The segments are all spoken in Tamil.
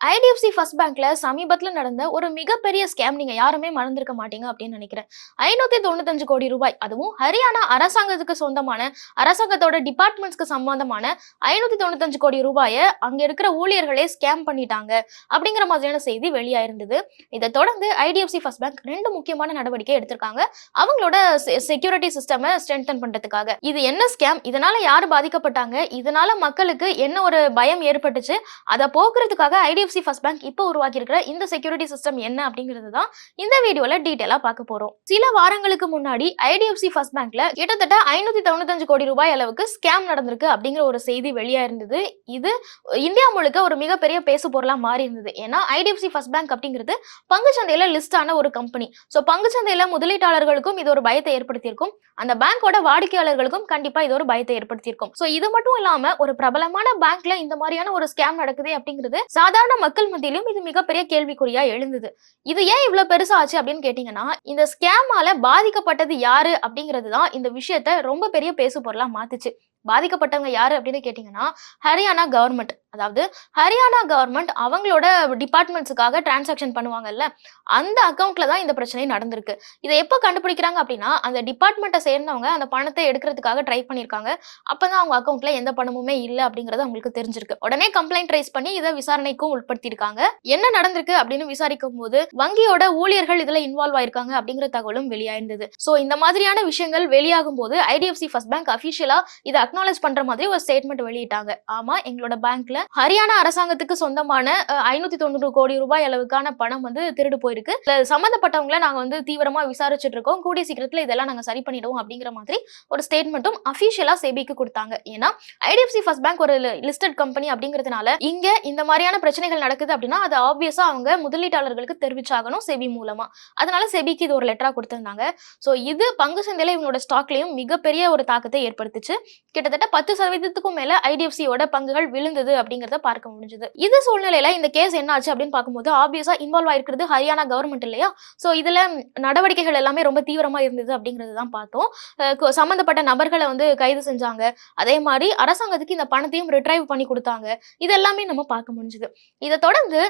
ஐடிஎஃப்சி ஃபர்ஸ்ட் பேங்க்ல சமீபத்துல நடந்த ஒரு மிகப்பெரிய ஸ்கேம் நீங்க யாருமே மறந்திருக்க மாட்டீங்க அப்படின்னு நினைக்கிறேன். 595 கோடி ரூபாய், அதுவும் ஹரியானா அரசாங்கத்துக்கு சொந்தமான அரசாங்கத்தோட டிபார்ட்மெண்ட்ஸ்க்கு சம்பந்தமான 595 கோடி ரூபாயை அங்க இருக்கிற ஊழியர்களே ஸ்கேம் பண்ணிட்டாங்க அப்படிங்கிற மாதிரியான செய்தி வெளியாயிருந்தது. இதை தொடர்ந்து ஐடிஎஃப்சி ஃபர்ஸ்ட் பேங்க் 2 முக்கியமான நடவடிக்கை எடுத்திருக்காங்க அவங்களோட செக்யூரிட்டி சிஸ்டம் ஸ்ட்ரென்தன் பண்றதுக்காக. இது என்ன ஸ்கேம், இதனால யாரு பாதிக்கப்பட்டாங்க, இதனால மக்களுக்கு என்ன ஒரு பயம் ஏற்பட்டுச்சு, அதை போக்குறதுக்காக ஐடிஎஃப்சி ஃபர்ஸ்ட் பேங்க் இப்போ உருவாக்கி இருக்கிற இந்த செக்யூரிட்டி சிஸ்டம் என்ன அப்படிங்கிறது தான் இந்த வீடியோல டீடைலா பார்க்க போறோம். சில வாரங்களுக்கு முன்னாடி ஐடிஎஃப்சி ஃபர்ஸ்ட் பேங்க்ல கிட்டத்தட்ட 595 கோடி ரூபாய் அளவுக்கு ஸ்கேம் நடந்திருக்கு அப்படிங்கிற ஒரு செய்தி வெளியா இருந்தது. இது இந்தியா முழுக்க ஒரு மிகப்பெரிய பேசு பொருளா மாறி இருந்தது. ஏன்னா ஐடிஎஃப்சி ஃபர்ஸ்ட் பேங்க் அப்படிங்கிறது பங்குச்சந்தையில லிஸ்ட் ஆன ஒரு கம்பெனி. ஸோ பங்குச்சந்தையில முதலீட்டாளர்களுக்கும் இது ஒரு பயத்தை ஏற்படுத்தியிருக்கும், அந்த பேங்கோட வாடிக்கையாளர்களுக்கும் கண்டிப்பா இது ஒரு பயத்தை ஏற்படுத்தியிருக்கும். ஸோ இது மட்டும் இல்லாம ஒரு பிரபலமான பேங்க்ல இந்த மாதிரியான ஒரு ஸ்கேம் நடக்குது அப்படிங்கிறது சாதாரண மக்கள் மத்தியிலும் இது மிகப்பெரிய கேள்விக்குறியா எழுந்தது. இது ஏன் இவ்வளவு பெருசா ஆச்சு அப்படின்னு கேட்டீங்கன்னா, இந்த ஸ்கேமால பாதிக்கப்பட்டது யாரு அப்படிங்கிறது தான் இந்த விஷயத்தை ரொம்ப பெரிய பேசு பொருளா மாத்துச்சு. பாதிக்கப்பட்டவங்க யாரு அப்படின்னு கேட்டீங்கன்னா, ஹரியானா கவர்மெண்ட். அதாவது ஹரியானா கவர்மெண்ட் அவங்களோட டிபார்ட்மெண்ட்ஸுக்காக டிரான்சாக்ஷன் பண்ணுவாங்கல்ல, அந்த அக்கௌண்ட்ல தான் இந்த பிரச்சனை நடந்திருக்கு. இதை எப்போ கண்டுபிடிக்கிறாங்க அப்படின்னா, அந்த டிபார்ட்மெண்ட்டை சேர்ந்தவங்க அந்த பணத்தை எடுக்கிறதுக்காக ட்ரை பண்ணியிருக்காங்க. அப்பதான் அவங்க அக்கௌண்ட்ல எந்த பணமுமே இல்லை அப்படிங்கிறது அவங்களுக்கு தெரிஞ்சிருக்கு. உடனே கம்ப்ளைண்ட் ரைஸ் பண்ணி இதை விசாரணைக்கும் உட்படுத்தியிருக்காங்க. என்ன நடந்திருக்கு அப்படின்னு விசாரிக்கும் போது வங்கியோட ஊழியர்கள் இதுல இன்வால்வ் ஆயிருக்காங்க அப்படிங்கிற தகவலும் வெளியாயிருந்தது. சோ இந்த மாதிரியான விஷயங்கள் வெளியாகும் போது ஐடிஎஃப்சி ஃபர்ஸ்ட் பேங்க் அபிஷியலா இதை அக்னாலேஜ் பண்ற மாதிரி ஒரு ஸ்டேட்மெண்ட் வெளியிட்டாங்க. ஆமா, எங்களோட பேங்க்ல ஹரியானா அரசாங்கத்துக்கு சொந்தமான 590 கோடி ரூபாய் அளவுக்கான பணம் திருடு போயிருக்கு. சம்பந்தப்பட்டவங்களை நாங்க தீவிரமா விசாரிச்சுட்டு இருக்கோம், கூடிய சீக்கிரத்துல இதெல்லாம் நாங்க சரி பண்ணிடுவோம் அப்படிங்கிற மாதிரி ஒரு ஸ்டேட்மெண்ட்டும் அபிஷியலா செபிக்கு கொடுத்தாங்க. ஏன்னா ஐடிஎஃப்சி ஃபர்ஸ்ட் பேங்க் ஒரு லிஸ்டட் கம்பெனி அப்படிங்கிறதுனால இங்க இந்த மாதிரியான பிரச்சனைகள் நடக்குது அப்படின்னா அது ஆப்வியஸா அவங்க முதலீட்டாளர்களுக்கு தெரிவிச்சாகணும் செபி மூலமா. அதனால செபிக்கு இது ஒரு லெட்டரா கொடுத்திருந்தாங்க. சோ இது பங்கு சந்தையில இவங்களோட ஸ்டாக்லயும் மிகப்பெரிய ஒரு தாக்கத்தை ஏற்படுத்துச்சு. கிட்டத்தட்ட 10% மேல ஐடிஎஃப்சியோட பங்குகள் விழுந்தது அப்படிங்கறத பார்க்க முடிஞ்சது. இது சூழ்நிலையில இந்த கேஸ் என்ன ஆச்சு அப்படின்னு பார்க்கும்போது ஆப்வியஸா இன்வால்வ் ஆயிருக்கிறது ஹரியானா கவர்மெண்ட் இல்லையா. சோ இதுல நடவடிக்கைகள் எல்லாமே ரொம்ப தீவிரமா இருந்தது அப்படிங்கிறது தான் பார்த்தோம். சம்பந்தப்பட்ட நபர்களை கைது செஞ்சாங்க. அதே மாதிரி அரசாங்கத்துக்கு இந்த பணத்தையும் ரிட்ரைவ் பண்ணி கொடுத்தாங்க. இது எல்லாமே நம்ம பார்க்க முடிஞ்சது. இதை தொடர்ந்து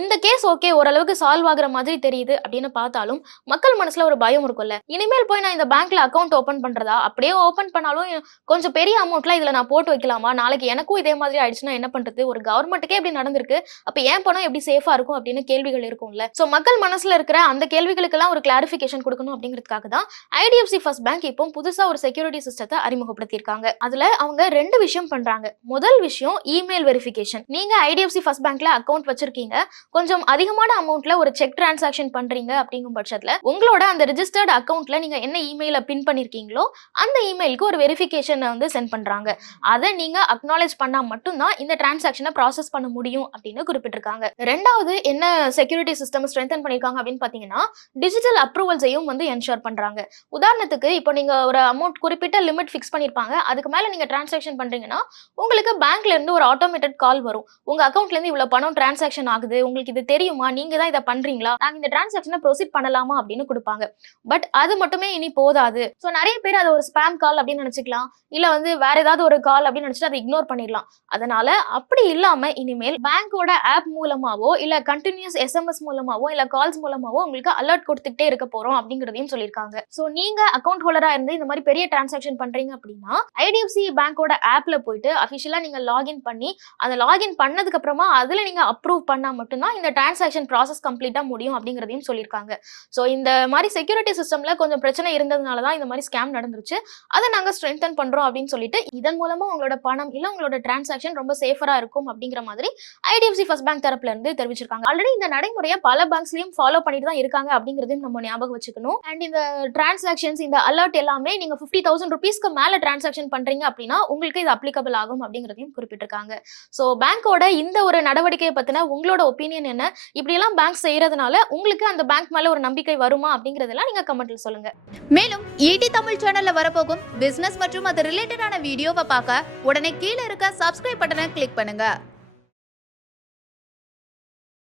இந்த கேஸ் ஓகே ஓரளவுக்கு சால்வ் ஆகுற மாதிரி தெரியுது அப்படின்னு பார்த்தாலும் மக்கள் மனசுல ஒரு பயம் இருக்கும்ல. இனிமேல் போய் நான் இந்த பேங்க்ல அக்கௌண்ட் ஓபன் பண்றதா, அப்படியே ஓபன் பண்ணாலும் கொஞ்சம் பெரிய அமௌண்ட்லாம் இதுல நான் போட்டு வைக்கலாமா, நாளைக்கு எனக்கும் இதே மாதிரி ஆயிடுச்சுன்னா என்ன பண்றது, ஒரு கவர்மெண்ட்டுக்கே இப்படி நடந்திருக்கு, அப்ப ஏன் பணம் எப்படி சேஃபா இருக்கும் அப்படின்னு கேள்விகள் இருக்கும்ல. சோ மக்கள் மனசுல இருக்கிற அந்த கேள்விகளுக்கெல்லாம் ஒரு கிளாரிபிகேஷன் கொடுக்கணும் அப்படிங்கிறதுக்காக தான் ஐடிஎஃப்சி ஃபர்ஸ்ட் பேங்க் இப்போ புதுசா ஒரு செக்யூரிட்டி சிஸ்டத்தை அறிமுகப்படுத்தியிருக்காங்க. அதுல அவங்க 2 விஷயம் பண்றாங்க. முதல் விஷயம் இமெயில் வெரிஃபிகேஷன். நீங்க ஐடிஎஃப்சி ஃபர்ஸ்ட் பேங்க்ல அக்கௌண்ட் வச்சிருக்கீங்க, கொஞ்சம் அதிகமான அமௌண்ட்ல ஒரு செக் டிரான்சாக்ஷன் பண்றீங்க அப்படிங்கும் பட்சத்துல உங்களோட அந்த ரெஜிஸ்டர்ட் அக்கௌண்ட்ல நீங்க என்ன இமெயில பின் பண்ணிருக்கீங்களோ அந்த இமெயிலுக்கு ஒரு வெரிஃபிகேஷன் சென்ட் பண்றாங்க. அதை நீங்க அக்னாலேஜ் பண்ணா மட்டும்தான் இந்த டிரான்சாக்ஷனை ப்ராசஸ் பண்ண முடியும் அப்படின்னு குறிப்பிட்டிருக்காங்க. ரெண்டாவது என்ன செக்யூரிட்டி சிஸ்டம் ஸ்ட்ரென்தன் பண்ணிருக்காங்க அப்படின்னு பாத்தீங்கன்னா, டிஜிட்டல் அப்ரூவல்ஸையும் என்ஷூர் பண்றாங்க. உதாரணத்துக்கு இப்போ நீங்க ஒரு அமௌண்ட் குறிப்பிட்ட லிமிட் ஃபிக்ஸ் பண்ணிருப்பாங்க, அதுக்கு மேல நீங்க டிரான்சாக்ஷன் பண்றீங்கன்னா உங்களுக்கு பேங்க்ல இருந்து ஒரு ஆட்டோமேட்டட் கால் வரும். உங்க அக்கௌண்ட்ல இருந்து இவ்வளவு பணம் டிரான்சாக்ஷன் ஆகுது, உங்களுக்கு இது தெரியுமா, நீங்க தான் இதை பண்றீங்களா, நாங்க இந்த டிரான்சாக்ஷனை ப்ரொசீட் பண்ணலாமா அப்படின்னு கொடுப்பாங்க. பட் அது மட்டுமே இனி போதாது. சோ நிறைய பேர் அதை ஒரு ஸ்பாம் கால் அப்படின்னு நினைச்சுக்கலாம், இல்ல வேற ஏதாவது ஒரு கால் அப்படின்னு நினைச்சிட்டு அதை இக்னோர் பண்ணிடலாம். அதனால அப்படி இல்லாம இனிமேல் பேங்கோட ஆப் மூலமாவோ இல்ல கண்டினியூஸ் எஸ்எம்எஸ் மூலமாவோ இல்ல கால்ஸ் மூலமாவோ உங்களுக்கு அலர்ட் கொடுத்துட்டே இருக்க போறோம் அப்படிங்கறதையும் சொல்லியிருக்காங்க. சோ நீங்க அக்கௌண்ட் ஹோல்டரா இருந்து இந்த மாதிரி பெரிய டிரான்சாக்ஷன் பண்றீங்க அப்படின்னா ஐடிஎஃப்சி பேங்கோட ஆப்ல போயிட்டு அபிஷியலா நீங்க லாகின் பண்ணி அந்த லாகின் பண்ணதுக்கு அப்புறமா அதுல நீங்க அப்ரூவ் பண்ணா மட்டும்தான் இந்த டிரான்சாக்ஷன் ப்ராசஸ் கம்ப்ளீட்டா முடியும் அப்படிங்கறதையும் சொல்லியிருக்காங்க. சோ இந்த மாதிரி செக்யூரிட்டி சிஸ்டம்ல கொஞ்சம் பிரச்சனை இருந்ததுனால தான் இந்த மாதிரி ஸ்கேம் நடந்துருச்சு, அதை நாங்க ஸ்ட்ரென்தன் பண்றோம் அப்படின்னு சொல்லிட்டு இதன் மூலமா உங்களோட பணம் இல்ல உங்களோட டிரான்சாக்ஷன் ரொம்ப சேஃபரா இருக்கும் அப்படிங்கிற மாதிரி ஐடிஎஃப்சி ஃபர்ஸ்ட் பேங்க் தரப்புல இருந்து தெரிவிச்சிருக்காங்க. ஆல்ரெடி இந்த நடைமுறையை பல பேங்க்ஸ்லயும் ஃபாலோ பண்ணிட்டு தான் இருக்காங்க அப்படிங்கறதையும் நம்ம ஞாபகம் வச்சுக்கணும். அண்ட் இந்த டிரான்சாக்ஷன்ஸ் இந்த அலர்ட் எல்லாமே நீங்க 50,000 ரூபீஸ்க்கு மேல டிரான்சாக்ஷன் பண்றீங்க அப்படின்னா உங்களுக்கு இது அப்ளிகபிள் ஆகும் அப்படிங்கறதையும் குறிப்பிட்டிருக்காங்க. சோ பேங்கோட இந்த ஒரு நடவடிக்கையை பத்தின உங்களோட ஒப்பீனியன் என்ன, இப்படி எல்லாம் பேங்க் செய்யறதுனால உங்களுக்கு அந்த பேங்க் மேல ஒரு நம்பிக்கை வருமா அப்படிங்கறதெல்லாம் நீங்க கமெண்ட்ல சொல்லுங்க. மேலும் ஈடி தமிழ் சேனல்ல வரப்போகும் பிசினஸ் மற்றும் அது ரிலேட்டடான வீடியோவை பார்க்க உடனே கீழே இருக்க சப்ஸ்கிரைப் பட்டனை கிளிக் பண்ணுங்க.